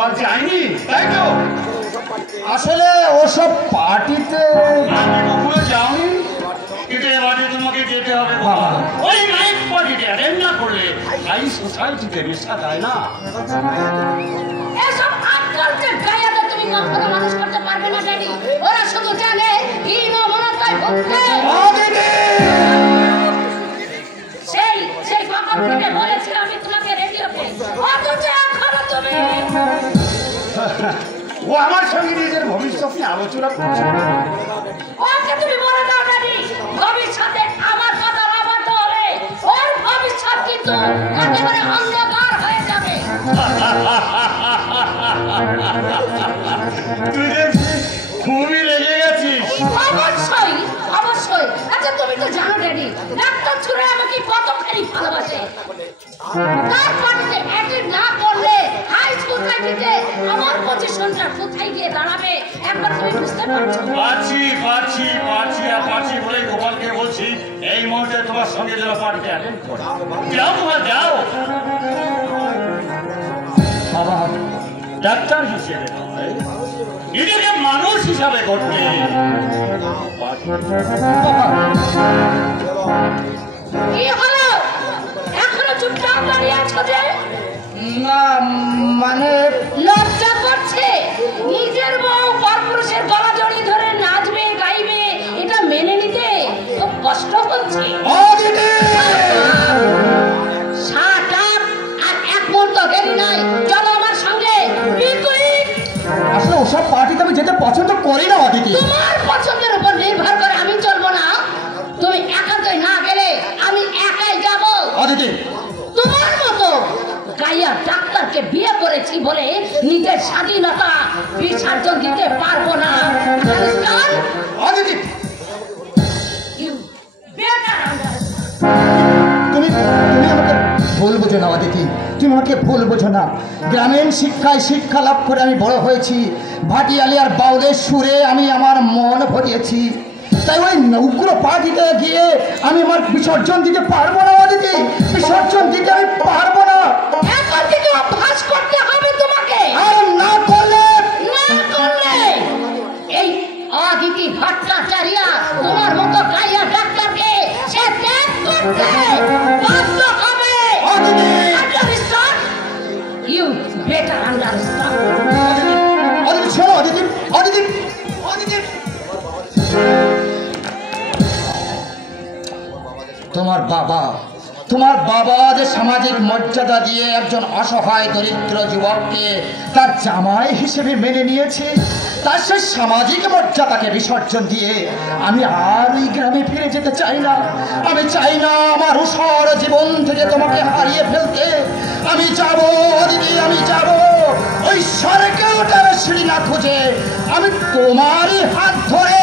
গোপাল যায়নি, তাই তো? আসলে ওসব পার্টিতে কখনো যাওনি, কিন্তু এবারে তোমাকে যেতে হবে। ওই নাইট পার্টিতে অ্যাটেন্ড না করলে হাই সোসাইটিতে মেশা যায় না। এসব আজকালকার গায়াতে তুমি কখনো মানুষ করতে পারবে না ড্যাডি। ওরা শুধু জানে হীনমন্যতায় ভুগতে। সেই কখন থেকে বলেছি আমি তোমাকে রেডিওতে, অথচ এখনো তুমি। ও আমার সঙ্গে নিজের ভবিষ্যৎ নিয়ে আলোচনা করছে। ওকে তুমি বলে দাও ড্যাডি, ভবিষ্যতে আমার কথা না বলতে হলে ওর ভবিষ্যৎ কিন্তু একেবারে অন্ধকার হয়ে যাবে। তুই দেখছি খুবই রেগে গেছিস। অবশ্যই অবশ্যই। আচ্ছা তুমি তো জানো ড্যাডি, ডাক্তার ছুড়ে আমাকে কতখানি ভালোবাসে। তার পার্টিতে অ্যাটেন্ড না করলে হাই সোসাইটিতে আমার পজিশনটা কোথায় গিয়ে দাঁড়াবে একবার তুমি বুঝতে পারছো? পারছি বলে গোপালকে বলছি এই মুহূর্তে তোমার সঙ্গে যেন পার্টিতে অ্যাটেন্ড করে। যাও তোমার যাও। বাবা ডাক্তার হিসেবে নিজেকে মানুষ হিসাবে করতে। কি হলো? এখনো চুপচাপ দাঁড়িয়ে আছো যে? না মানে লজ্জা করছে? নিজের বউ পরপুরুষের গলা জড়িয়ে ধরে নাচবে গাইবে, এটা মেনে নিতে খুব কষ্ট হচ্ছে। Shut up! আর এক মুহূর্ত দেরি নাই, চলো আমার সঙ্গে। আসলে ওসব পার্টিতে আমি যেতে পছন্দ করি না অদিতি। তোমার পছন্দের উপর নির্ভর করে আমি চলবো না। তুমি একান্তই না গেলে আমি একাই যাব। অদিতি তোমার মতো গাইয়া ডাক্তারকে বিয়ে করেছি বলে নিজের স্বাধীনতা বিসর্জন দিতে পারবো না। Aditi You better understand. তুমি আমাকে ভুল বোঝো না অদিতি, তুমি আমাকে ভুল বোঝো না। গ্রামীণ শিক্ষায় শিক্ষা লাভ করে আমি বড় হয়েছি, ভাটিয়ালি আর বাউলের সুরে আমি আমার মন ভরিয়েছি। তাই ওই উগ্র পার্টিতে গিয়ে আমি আমার বিসর্জন দিতে পারবো না অদিতি, বিসর্জন দিতে আমি পারবো না। এখন থেকে অভ্যাস করতে হবে তোমাকে। আর না করলে এই অদিতি ভট্টাচার্য তোমার মতো গাইয়া ডাক্তারকে সে ত্যাগ করতে বাধ্য হবে। Understand? You better understand. Aditi শোনো, অদিতি তোমার বাবা যে সামাজিক মর্যাদা দিয়ে একজন অসহায় দরিদ্র যুবককে তার জামাই হিসেবে মেনে নিয়েছে, তার সেই সামাজিক মর্যাদাকে বিসর্জন দিয়ে আমি আর ওই গ্রামে ফিরে যেতে চাই না। আমি চাই না আমার উষর জীবন থেকে তোমাকে হারিয়ে ফেলতে। আমি যাবো দিদি, আমি যাবো ওই সরকার সিঁড়ি না খুঁজে, আমি তোমারই হাত ধরে